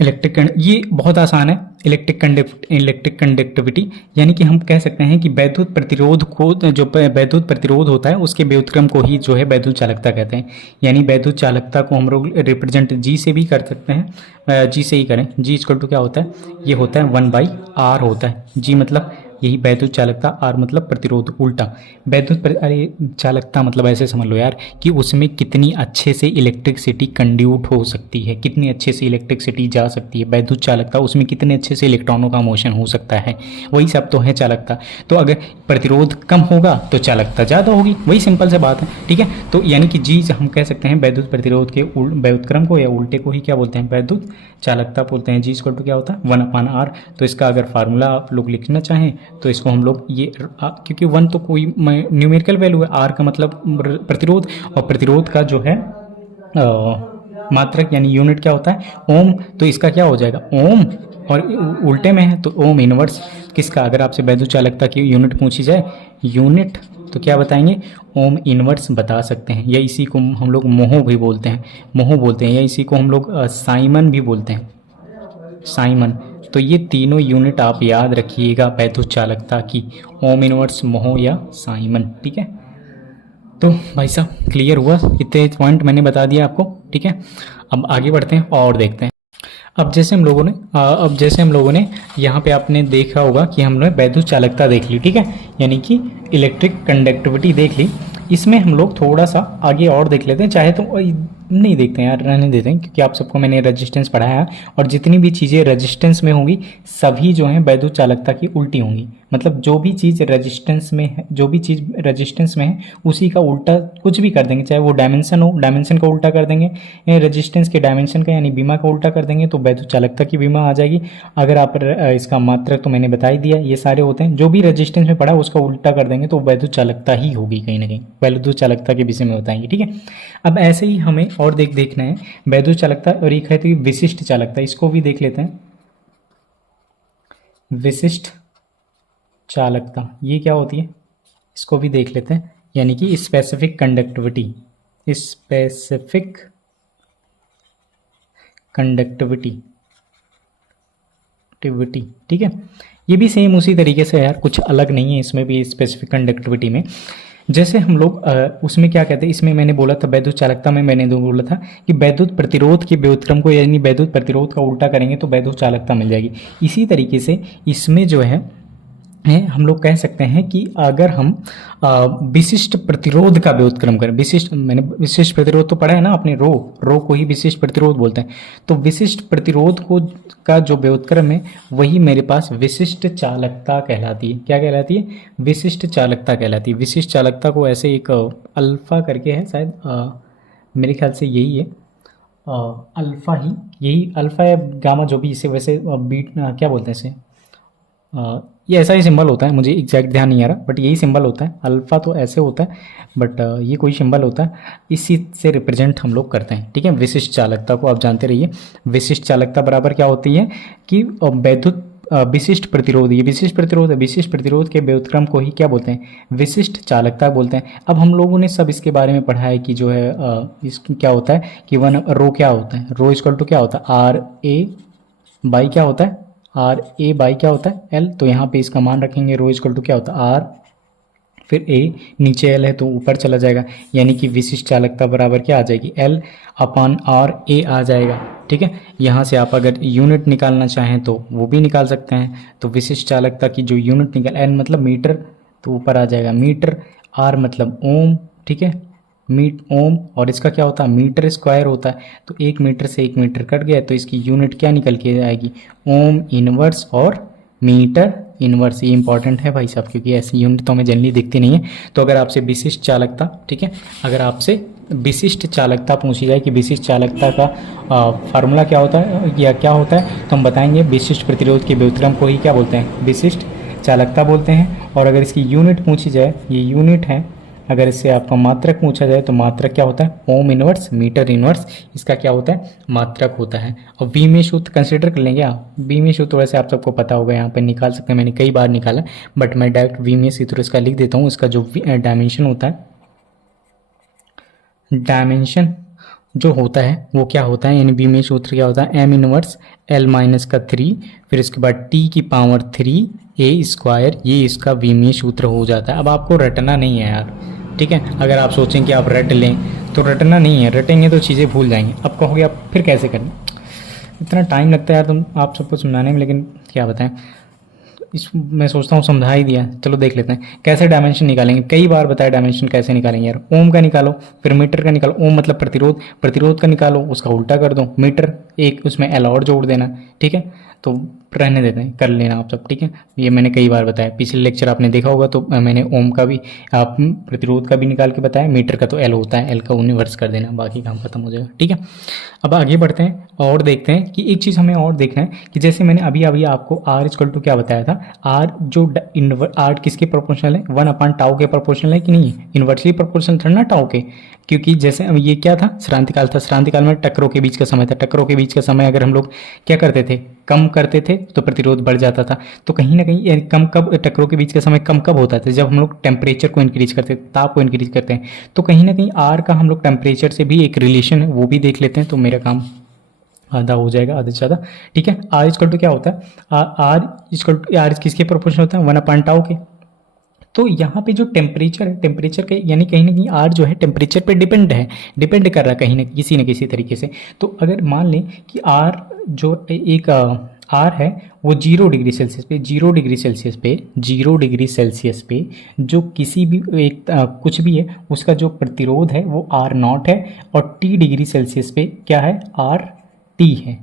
ये बहुत आसान है। इलेक्ट्रिक कंडक्टिविटी यानी कि हम कह सकते हैं कि वैद्युत प्रतिरोध को, जो वैद्युत प्रतिरोध होता है उसके व्युत्क्रम को ही जो है वैद्युत चालकता कहते हैं। यानी वैद्युत चालकता को हम लोग रिप्रेजेंट जी से भी कर सकते हैं, जी से ही करें। जी इक्वल टू क्या होता है? ये होता है 1/r होता है। जी मतलब यही वैद्युत चालकता, आर मतलब प्रतिरोध, उल्टा। अरे चालकता मतलब ऐसे समझ लो यार कि उसमें कितनी अच्छे से इलेक्ट्रिसिटी कंड्यूट हो सकती है, कितनी अच्छे से इलेक्ट्रिसिटी जा सकती है। वैद्युत चालकता, उसमें कितने अच्छे से इलेक्ट्रॉनों का मोशन हो सकता है, वही सब तो है चालकता। तो अगर प्रतिरोध कम होगा तो चालकता ज़्यादा होगी, वही सिंपल से बात है। ठीक है, तो यानी कि जी हम कह सकते हैं वैद्युत प्रतिरोध के व्युत्क्रम को या उल्टे को ही क्या बोलते हैं? वैद्युत चालकता बोलते हैं। जी इक्वल टू क्या होता है? 1/r। तो इसका अगर फार्मूला आप लोग लिखना चाहें तो इसको हम लोग ये, क्योंकि 1 तो कोई न्यूमेरिकल वैल्यू है, आर का मतलब प्रतिरोध, और प्रतिरोध का जो है मात्रक यानी यूनिट क्या होता है? ओम। तो इसका क्या हो जाएगा? ओम। और उल्टे में है तो ओम इनवर्स किसका? अगर आपसे वैद्युत चालकता की यूनिट पूछी जाए, यूनिट, तो क्या बताएंगे? ओम इनवर्स बता सकते हैं। या इसी को हम लोग मोह भी बोलते हैं, या इसी को हम लोग साइमन भी बोलते हैं, साइमन। तो ये तीनों यूनिट आप याद रखिएगा वैद्युत चालकता की, ओम इनवर्स, मोह या साइमन। ठीक है, तो भाई साहब क्लियर हुआ? इतने पॉइंट मैंने बता दिया आपको। ठीक है, अब आगे बढ़ते हैं और देखते हैं। अब जैसे हम लोगों ने यहाँ पे आपने देखा होगा कि हमने वैद्युत चालकता देख ली, ठीक है, यानी कि इलेक्ट्रिक कंडक्टिविटी देख ली। इसमें हम लोग थोड़ा सा आगे और देख लेते हैं, चाहे तो नहीं देखते हैं यार, रहने देते हैं, क्योंकि आप सबको मैंने रेजिस्टेंस पढ़ाया है और जितनी भी चीज़ें रेजिस्टेंस में होंगी सभी जो हैं वैद्युत चालकता की उल्टी होंगी। मतलब जो भी चीज़ रेजिस्टेंस में है, उसी का उल्टा कुछ भी कर देंगे, चाहे वो डायमेंशन हो, डायमेंशन का उल्टा कर देंगे, रेजिस्टेंस के डायमेंशन का यानी बीमा का उल्टा कर देंगे तो वैद्युत चालकता की बीमा आ जाएगी। अगर आप इसका मात्रक तो मैंने बता ही दिया, ये सारे होते हैं, जो भी रेजिस्टेंस में पड़ा उसका उल्टा कर देंगे तो वैद्युत चालकता ही होगी कहीं ना कहीं, वैद्युत चालकता के विषय में बताएंगे। ठीक है, अब ऐसे ही हमें और देखना है वैद्युत चालकता, और एक है तो विशिष्ट चालकता, इसको भी देख लेते हैं। विशिष्ट चालकता ये क्या होती है, इसको भी देख लेते हैं, यानी कि स्पेसिफिक कंडक्टिविटी, ठीक है, ये भी सेम उसी तरीके से यार, कुछ अलग नहीं है इसमें भी स्पेसिफिक कंडक्टिविटी में। जैसे हम लोग उसमें क्या कहते हैं, इसमें मैंने बोला था वैद्युत चालकता में मैंने बोला था कि वैद्युत प्रतिरोध के व्युत्क्रम को यानी वैद्युत प्रतिरोध का उल्टा करेंगे तो वैद्युत चालकता मिल जाएगी। इसी तरीके से इसमें जो है हम लोग कह सकते हैं कि अगर हम विशिष्ट प्रतिरोध का व्युत्क्रम करें, मैंने विशिष्ट प्रतिरोध तो पढ़ा है ना आपने, रो को ही विशिष्ट प्रतिरोध बोलते हैं। तो विशिष्ट प्रतिरोध को का जो व्युत्क्रम है वही मेरे पास विशिष्ट चालकता कहलाती है। क्या कहलाती है? विशिष्ट चालकता कहलाती है। विशिष्ट चालकता को ऐसे एक अल्फा करके है शायद, मेरे ख्याल से यही है, अल्फ़ा ही, यही अल्फ़ा या गामा जो भी इसे वैसे बीट क्या बोलते हैं इसे, ये ऐसा ही सिंबल होता है, मुझे एग्जैक्ट ध्यान नहीं आ रहा, बट यही सिंबल होता है। अल्फ़ा तो ऐसे होता है, बट ये कोई सिंबल होता है, इसी से रिप्रेजेंट हम लोग करते हैं। ठीक है, विशिष्ट चालकता को आप जानते रहिए। विशिष्ट चालकता बराबर क्या होती है कि वैद्युत विशिष्ट प्रतिरोध, ये विशिष्ट प्रतिरोध है, विशिष्ट प्रतिरोध के व्युत्क्रम को ही क्या बोलते हैं, विशिष्ट चालकता बोलते हैं। अब हम लोगों ने सब इसके बारे में पढ़ा है कि जो है इसकी क्या होता है कि वन रो क्या होता है, रो इक्वल टू क्या होता है, आर ए बाई क्या होता है, आर ए बाई क्या होता है एल। तो यहाँ पे इसका मान रखेंगे, रो इक्वल टू क्या होता है आर, फिर ए, नीचे एल है तो ऊपर चला जाएगा, यानी कि विशिष्ट चालकता बराबर क्या आ जाएगी, एल अपॉन आर ए आ जाएगा। ठीक है, यहाँ से आप अगर यूनिट निकालना चाहें तो वो भी निकाल सकते हैं। तो विशिष्ट चालकता की जो यूनिट निकाल, एन मतलब मीटर, तो ऊपर आ जाएगा मीटर, आर मतलब ओम। ठीक है, मीट ओम, और इसका क्या होता है मीटर स्क्वायर होता है, तो 1 मीटर से 1 मीटर कट गया, तो इसकी यूनिट क्या निकल के आएगी, ओम इनवर्स और मीटर इनवर्स। ये इंपॉर्टेंट है भाई साहब, क्योंकि ऐसी यूनिट तो हमें जनरली दिखती नहीं है। तो अगर आपसे विशिष्ट चालकता, ठीक है, अगर आपसे विशिष्ट चालकता पूछी जाए कि विशिष्ट चालकता का फार्मूला क्या होता है या क्या होता है, तो हम बताएंगे विशिष्ट प्रतिरोध के व्युत्क्रम को ही क्या बोलते हैं, विशिष्ट चालकता बोलते हैं। और अगर इसकी यूनिट पूछी जाए, ये यूनिट है, अगर इससे आपका मात्रक पूछा जाए तो मात्रक क्या होता है, ओम इनवर्स मीटर इनवर्स, इसका क्या होता है, मात्रक होता है। और वी में सूत्र कंसिडर कर लेंगे आप, वी में सूत्र वैसे आप सबको पता होगा, यहाँ पे निकाल सकते हैं, मैंने कई बार निकाला, बट मैं डायरेक्ट वी में सूत्र इसका लिख देता हूँ। इसका जो डायमेंशन होता है, डायमेंशन जो होता है वो क्या होता है, यानी बी में सूत्र क्या होता है, एम इनवर्स एल माइनस का 3, फिर इसके बाद टी की पावर 3 ए स्क्वायर, ये इसका वी में सूत्र हो जाता है। अब आपको रटना नहीं है यार, ठीक है, अगर आप सोचें कि आप रट लें तो रटना नहीं है, रटेंगे तो चीज़ें भूल जाएंगे। अब कहोगे आप फिर कैसे करें, इतना टाइम लगता है यार तुम आप सबको समझाने में, लेकिन क्या बताएं, इस मैं सोचता हूँ समझा ही दिया। चलो देख लेते हैं कैसे डायमेंशन निकालेंगे, कई बार बताया डायमेंशन कैसे निकालेंगे यार। ओम का निकालो, फिर मीटर का निकालो, ओम मतलब प्रतिरोध, प्रतिरोध का निकालो, उसका उल्टा कर दो मीटर, एक उसमें एल और जोड़ देना। ठीक है, तो रहने देते हैं, कर लेना आप सब। ठीक है, ये मैंने कई बार बताया, पिछले लेक्चर आपने देखा होगा, तो मैंने ओम का भी, आप प्रतिरोध का भी निकाल के बताया, मीटर का तो एल होता है, एल का यूनिवर्स कर देना, बाकी काम खत्म हो जाएगा। ठीक है, अब आगे बढ़ते हैं और देखते हैं कि एक चीज़ हमें और देखना है कि जैसे मैंने अभी अभी आपको आर इक्वल टू क्या बताया था, आर जो आर किसके प्रोपोर्शनल है, 1/टाउ के प्रोपोर्शनल है कि नहीं है, इन्वर्सली प्रोपोर्शनल था ना टाउ के, क्योंकि जैसे ये क्या था, श्रांतिकाल था, श्रांतिकाल में टक्करों के बीच का समय था, टक्करों के बीच का समय अगर हम लोग क्या करते थे, कम करते थे तो प्रतिरोध बढ़ जाता था। तो कहीं ना कहीं कम कब, टक्करों के बीच का समय कम कब होता था, जब हम लोग टेम्परेचर को इंक्रीज करते हैं, ताप को इंक्रीज करते हैं। तो कहीं ना कहीं आर का हम लोग टेम्परेचर से भी एक रिलेशन है, वो भी देख लेते हैं, तो मेरा काम आधा हो जाएगा, आधे से ज़्यादा। ठीक है, आर इक्वल टू क्या होता है, आर इक्वल टू, आर किसके प्रोपोर्शनल होता है, 1/टाउ के। तो यहाँ पे जो टेम्परेचर है, टेम्परेचर के यानी कहीं ना कहीं आर जो है टेम्परेचर पे डिपेंड है, डिपेंड कर रहा है कहीं न किसी तरीके से। तो अगर मान लें कि आर जो एक आर है वो 0 डिग्री सेल्सियस पे, 0 डिग्री सेल्सियस पे, 0 डिग्री सेल्सियस पे जो किसी भी एक कुछ भी है उसका जो प्रतिरोध है वो आर नॉट है, और T डिग्री सेल्सियस पे क्या है, आर टी है।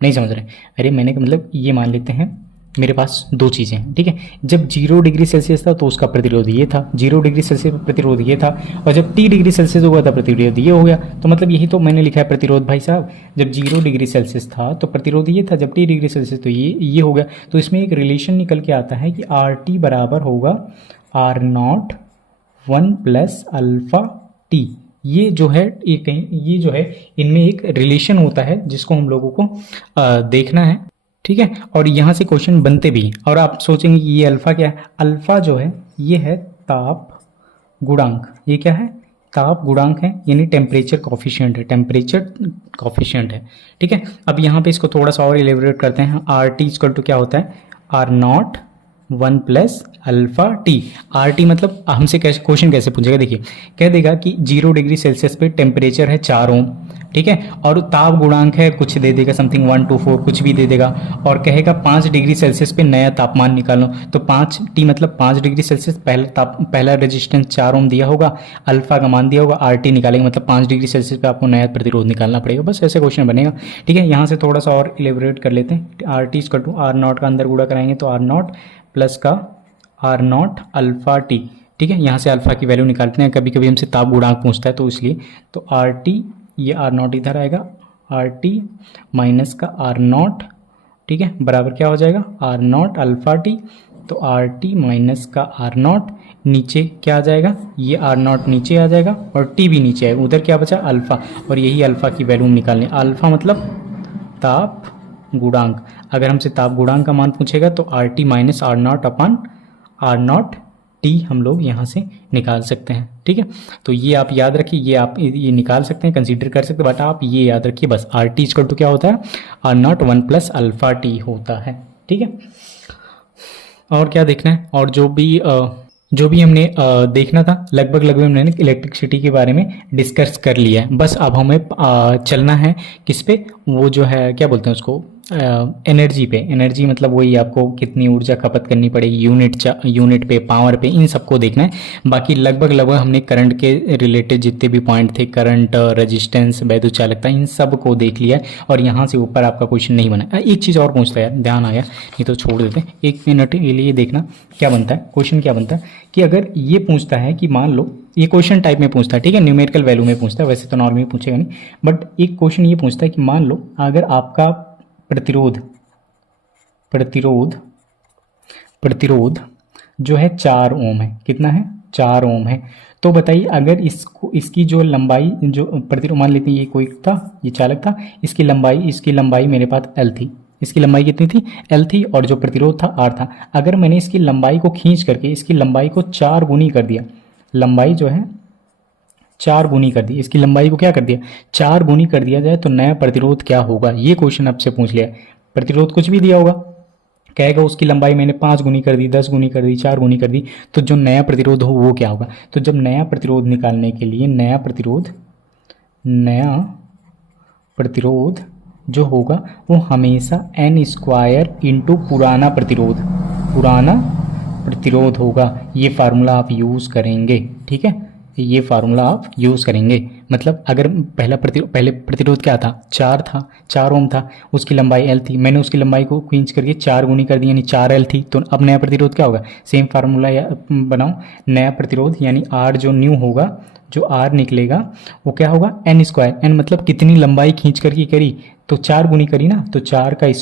नहीं समझ रहे, अरे मैंने मतलब ये मान लेते हैं मेरे पास दो चीज़ें हैं। ठीक है, जब 0 डिग्री सेल्सियस था तो उसका प्रतिरोध ये था, 0 डिग्री सेल्सियस पर प्रतिरोध ये था, और जब T डिग्री सेल्सियस हुआ था प्रतिरोध ये हो गया। तो मतलब यही तो मैंने लिखा है प्रतिरोध भाई साहब, जब 0 डिग्री सेल्सियस था तो प्रतिरोध ये था, जब T डिग्री सेल्सियस तो ये हो गया। तो इसमें एक रिलेशन निकल के आता है कि आर टी बराबर होगा आर नॉट 1+α_T। ये जो है ये कहीं, ये जो है इनमें एक रिलेशन होता है जिसको हम लोगों को देखना है। ठीक है, और यहाँ से क्वेश्चन बनते भी हैं, और आप सोचेंगे कि ये अल्फ़ा क्या है, अल्फ़ा जो है ये है ताप गुणांक, ये क्या है, ताप गुणांक है, यानी टेम्परेचर कॉफिशिएंट है, टेम्परेचर कॉफिशिएंट है। ठीक है, अब यहाँ पे इसको थोड़ा सा और एलिब्रेट करते हैं, आर टी इक्वल टू क्या होता है, R not 1+α_T। R T मतलब हमसे कैसे क्वेश्चन कैसे पूछेगा, देखिए कह देगा कि 0 डिग्री सेल्सियस पे टेम्परेचर है 4 ओम, ठीक है, और ताप गुणांक है कुछ दे देगा, समथिंग 1 to 4 कुछ भी दे देगा, और कहेगा 5 डिग्री सेल्सियस पे नया तापमान निकालो। तो 5T मतलब 5 डिग्री सेल्सियस, पहला रेजिस्टेंस 4 ओम दिया होगा, अल्फा का मान दिया होगा, आर टी निकालेंगे, मतलब 5 डिग्री सेल्सियस पे आपको नया प्रतिरोध निकालना पड़ेगा। बस ऐसे क्वेश्चन बनेगा। ठीक है, यहाँ से थोड़ा सा और इलेबोरेट कर लेते हैं, R T equal to R naught का अंदर गुणा कराएंगे तो आर नॉट प्लस का आर नॉट अल्फा टी। ठीक है, यहाँ से अल्फा की वैल्यू निकालते हैं, कभी कभी हमसे ताप गुणांक पूछता है तो इसलिए, तो आर टी ये आर नॉट इधर आएगा, आर टी माइनस का आर नॉट, ठीक है, बराबर क्या हो जाएगा, आर नॉट अल्फा टी। तो आर टी माइनस का आर नॉट, नीचे क्या आ जाएगा, ये आर नॉट नीचे आ जाएगा और टी भी नीचे आएगा, उधर क्या बचा अल्फ़ा, और यही अल्फ़ा की वैल्यू निकालनी। अल्फ़ा मतलब ताप गुणांक। अगर हमसे ताप गुणांक का मान पूछेगा तो R T minus R naught अपन आर नॉट टी हम लोग यहाँ से निकाल सकते हैं, ठीक है। तो ये आप याद रखिए, ये आप ये निकाल सकते हैं, कंसीडर कर सकते हैं, बट आप ये याद रखिए बस, आर टी इक्वल टू क्या होता है, R naught 1 plus alpha T होता है, ठीक है। और क्या देखना है, और जो भी हमने देखना था लगभग हमने इलेक्ट्रिसिटी के बारे में डिस्कस कर लिया है। बस अब हमें चलना है किस पे, वो जो है क्या बोलते हैं उसको, एनर्जी पे। एनर्जी मतलब वही आपको कितनी ऊर्जा खपत करनी पड़ेगी यूनिट पे, पावर पे, इन सबको देखना है। बाकी लगभग हमने करंट के रिलेटेड जितने भी पॉइंट थे, करंट, रेजिस्टेंस, वैद्युत चालकता, इन सब को देख लिया है। और यहाँ से ऊपर आपका क्वेश्चन नहीं बना। एक चीज़ और पूछता है यार, ध्यान आ गया, नहीं तो छोड़ देते हैं। 1 मिनट के लिए देखना क्या बनता है, क्वेश्चन क्या बनता है कि अगर ये पूछता है कि मान लो, ये क्वेश्चन टाइप में पूछता है, ठीक है, न्यूमेरिकल वैल्यू में पूछता है, वैसे तो नॉर्मली पूछेगा नहीं, बट एक क्वेश्चन ये पूछता है कि मान लो अगर आपका प्रतिरोध जो है 4 ओम है, कितना है, 4 ओम है। तो बताइए अगर इसकी जो लंबाई, जो प्रतिरोध मान लेते हैं, ये कोई था, ये चालक था, इसकी लंबाई मेरे पास एल थी। इसकी लंबाई कितनी थी, एल थी, और जो प्रतिरोध था आर था। अगर मैंने इसकी लंबाई को खींच करके इसकी लंबाई को 4 गुनी कर दिया, लंबाई जो है 4 गुनी कर दी, इसकी लंबाई को क्या कर दिया, 4 गुनी कर दिया जाए, तो नया प्रतिरोध क्या होगा, ये क्वेश्चन आपसे पूछ लिया। प्रतिरोध कुछ भी दिया होगा, कहेगा उसकी लंबाई मैंने 5 गुनी कर दी, 10 गुनी कर दी, 4 गुनी कर दी, तो जो नया प्रतिरोध हो वो क्या होगा। तो जब नया प्रतिरोध निकालने के लिए नया प्रतिरोध जो होगा वो हमेशा n स्क्वायर इंटू पुराना प्रतिरोध होगा। ये फार्मूला आप यूज़ करेंगे, ठीक है, ये फार्मूला आप यूज़ करेंगे। मतलब अगर पहले प्रतिरोध क्या था, 4 था, 4 ओम था, उसकी लंबाई एल थी, मैंने उसकी लंबाई को खींच करके 4 गुनी कर दी, यानी 4 एल थी। तो अब नया प्रतिरोध क्या होगा, सेम फार्मूला बनाओ, नया प्रतिरोध यानी आर जो न्यू होगा, जो आर निकलेगा वो क्या होगा, एन स्क्वायर। एन मतलब कितनी लंबाई खींच करके करी, तो 4 गुनी करी ना, तो 4 का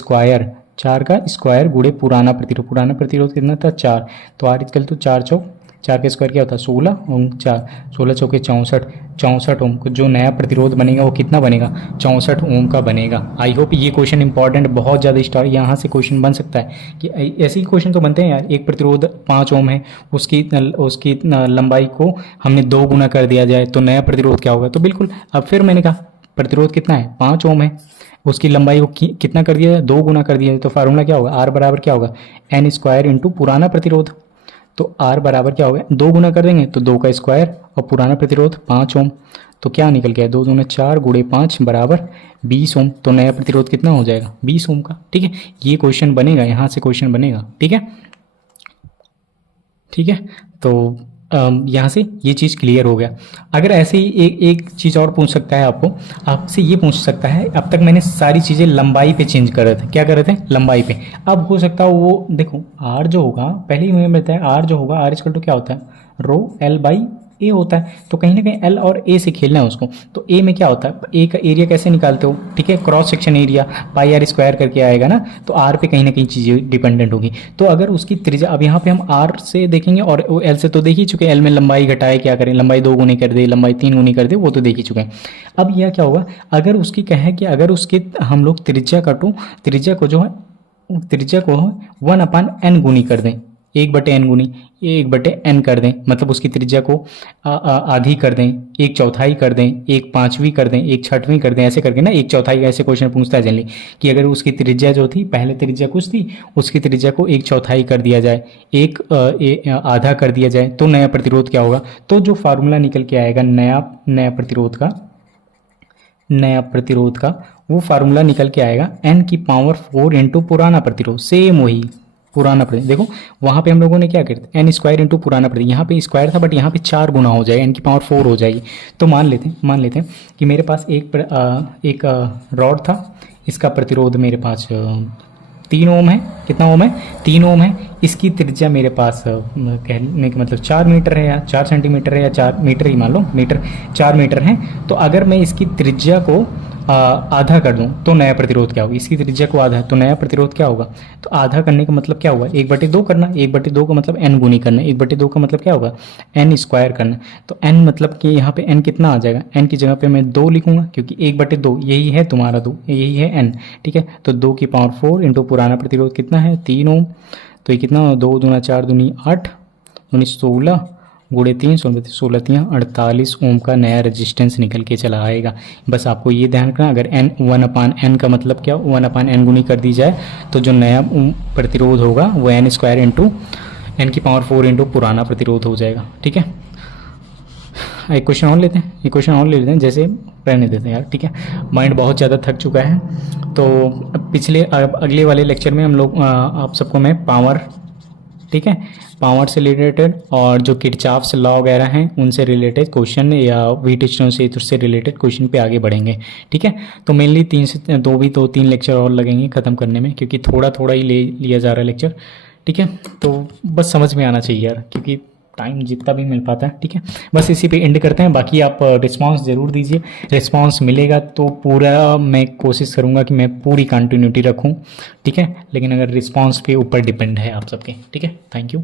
स्क्वायर गुणे पुराना प्रतिरोध कितना था, 4। तो आर इक्वल टू 4 का स्क्वायर क्या होता है, 16 ओम, 16 चौके 64 ओम। जो नया प्रतिरोध बनेगा वो कितना बनेगा, 64 ओम का बनेगा। आई होप ये क्वेश्चन इंपॉर्टेंट, बहुत ज़्यादा स्टार यहाँ से क्वेश्चन बन सकता है कि ऐसे ही क्वेश्चन तो बनते हैं यार। एक प्रतिरोध 5 ओम है, उसकी लंबाई को हमने 2 गुना कर दिया जाए तो नया प्रतिरोध क्या होगा। तो बिल्कुल, अब फिर मैंने कहा प्रतिरोध कितना है, 5 ओम है, उसकी लंबाई को कितना कर दिया जाए, 2 गुना कर दिया जाए, तो फार्मूला क्या होगा, आर बराबर क्या होगा, एन स्क्वायर इंटू पुराना प्रतिरोध। तो R बराबर क्या हो गया, 2 गुना कर देंगे तो 2 का स्क्वायर, और पुराना प्रतिरोध 5 ओम, तो क्या निकल गया, 2 दूनी 4 गुणे 5 बराबर 20 ओम। तो नया प्रतिरोध कितना हो जाएगा, 20 ओम का, ठीक है। ये क्वेश्चन बनेगा, यहाँ से क्वेश्चन बनेगा, ठीक है। तो यहाँ से ये चीज़ क्लियर हो गया। अगर ऐसे ही एक चीज़ और पूछ सकता है, आपसे ये पूछ सकता है, अब तक मैंने सारी चीज़ें लंबाई पे चेंज कर रहे थे, क्या कर रहे थे, लंबाई पे। अब हो सकता है वो देखो, आर जो होगा, पहले ही मुझे बताया, आर जो होगा, आर इक्वल टू क्या होता है, रो एल बाई ए होता है। तो कहीं ना कहीं एल और ए से खेलना है उसको। तो ए में क्या होता है, ए का एरिया कैसे निकालते हो, ठीक है, cross section area pi R square करके आएगा ना, तो आर पे कहीं ना कहीं चीज़ें डिपेंडेंट होगी। तो अगर उसकी त्रिज्या, अब यहाँ पे हम आर से देखेंगे और एल से तो देख ही चुके, एल में लंबाई घटाए क्या करें, लंबाई 2 गुनी कर दे, लंबाई 3 गुनी कर दे, वो तो देख ही चुके हैं। अब यह क्या होगा, अगर उसकी कहें कि अगर उसके हम लोग त्रिज्या को जो है, त्रिज्या को 1/n गुनी कर दें, 1/n गुनी, 1/n कर दें, मतलब उसकी त्रिज्या को आधी कर दें, 1/4 कर दें, 1/5 कर दें, 1/6 कर दें, ऐसे करके ना 1/4 ऐसे क्वेश्चन पूछता है जनरली, कि अगर उसकी त्रिज्या जो थी, पहले त्रिज्या कुछ थी, उसकी त्रिज्या को 1/4 कर दिया जाए, आधा कर दिया जाए, तो नया प्रतिरोध क्या होगा। तो जो फार्मूला निकल के आएगा नया प्रतिरोध का वो फार्मूला निकल के आएगा n⁴ इंटू पुराना प्रतिरोध, सेम वही पुराना प्रतिरोध। देखो वहाँ पे हम लोगों ने क्या किया, n स्क्वायर इंटू पुराना प्रतिरोध, यहाँ पे स्क्वायर था बट यहाँ पे 4 गुना हो जाएगा, n⁴ हो जाएगी। तो मान लेते हैं कि मेरे पास एक रॉड था, इसका प्रतिरोध मेरे पास 3 ओम है, कितना ओम है, 3 ओम है। इसकी त्रिज्या मेरे पास कहने का मतलब 4 मीटर है या 4 सेंटीमीटर है या 4 मीटर ही मान लो, मीटर 4 मीटर है। तो अगर मैं इसकी त्रिज्या को आधा कर दूं तो नया प्रतिरोध क्या होगा, इसकी त्रिज्या को आधा तो नया प्रतिरोध क्या होगा। तो आधा करने का मतलब क्या हुआ, 1/2 करना, 1/2 का मतलब n गुनी करना, 1/2 का मतलब क्या होगा, n स्क्वायर करना। तो n मतलब कि यहाँ पे n कितना आ जाएगा, n की जगह पे मैं 2 लिखूंगा क्योंकि 1/2 यही है तुम्हारा 2, यही है n, ठीक है। तो 2 की पावर 4 इंटू पुराना प्रतिरोध कितना है 3 ओम, तो ये कितना, 2 दूना 4 दूनी 8, 19 16 गुड़े 3 16 3 48 ओम का नया रेजिस्टेंस निकल के चला आएगा। बस आपको ये ध्यान रखना, अगर n 1/n का मतलब क्या, 1/n गुनी कर दी जाए तो जो नया प्रतिरोध होगा वो n स्क्वायर इंटू n की पावर 4 इंटू पुराना प्रतिरोध हो जाएगा, ठीक है। एक क्वेश्चन और लेते हैं, एक क्वेश्चन और ले लेते हैं, जैसे रहने देते हैं यार, ठीक है। माइंड बहुत ज़्यादा थक चुका है। तो पिछले अगले वाले लेक्चर में हम लोग आप सबको मैं पावर, ठीक है, पावर से रिलेटेड और जो किरचॉफ्स लॉ वगैरह हैं उनसे रिलेटेड क्वेश्चन या व्हीटस्टोन से उससे रिलेटेड क्वेश्चन पे आगे बढ़ेंगे, ठीक है। तो मेनली 3 से 2 लेक्चर और लगेंगे ख़त्म करने में, क्योंकि थोड़ा थोड़ा ही ले लिया जा रहा है लेक्चर, ठीक है। तो बस समझ में आना चाहिए यार, क्योंकि टाइम जितना भी मिल पाता है, ठीक है। बस इसी पे एंड करते हैं। बाकी आप रिस्पांस ज़रूर दीजिए, रिस्पांस मिलेगा तो पूरा मैं कोशिश करूँगा कि मैं पूरी कंटिन्यूटी रखूँ, ठीक है। लेकिन अगर रिस्पांस के ऊपर डिपेंड है आप सबके, ठीक है। Thank you.